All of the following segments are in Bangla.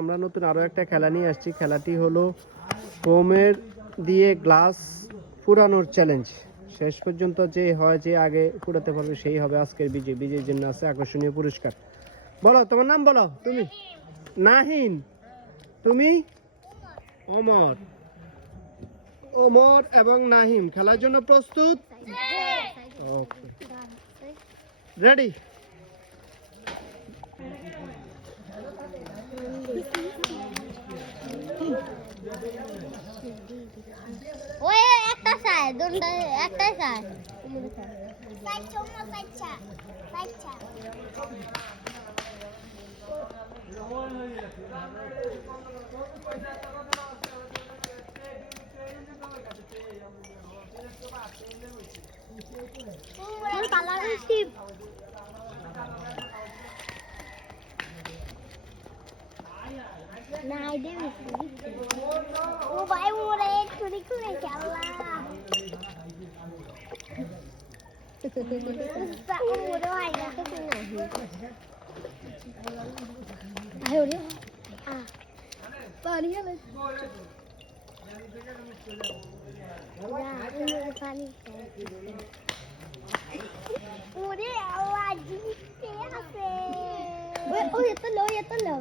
আমরা নতুন আরো একটা খেলা নিয়ে আসছি। খেলাটি হলো ফোমের দিয়ে গ্লাস ফুরানোর চ্যালেঞ্জ। শেষ পর্যন্ত যে হয়, যে আগে ফুরাতে পারবে সেই হবে আজকের বিজয়ী। বিজয়ীর জন্য আছে আকর্ষণীয় পুরস্কার। বলো তোমার নাম বলো। তুমি নাহিম, তুমি ওমর। ওমর এবং নাহিম খেলার জন্য প্রস্তুত? ওকে, রেডি? ওই একটা চাই, দুটো একটাই চাই। ও ভাই মোরে চুরি করে খেলা মোরে ভাই না তো নাই আয় ওরে পানি হলো পানি ওরে আওয়াজ দিতে আছে ওই এত লো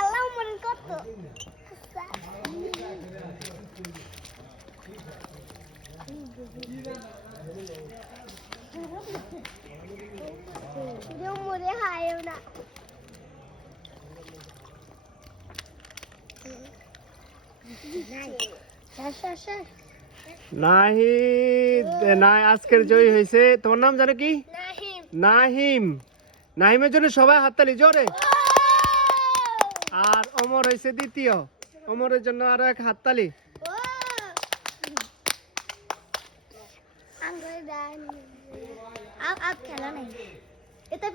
আল্লাহ মনে কত মরে হায় না আজকের জয়ী হয়েছে। তোমার নাম জানো কি? নাহিম। নাহিমের জন্য সবাই হাততালি জোরে। আর ওমর হয়েছে দ্বিতীয়। ওমরের জন্য আরো এক হাততালি। খেলা নাই এটা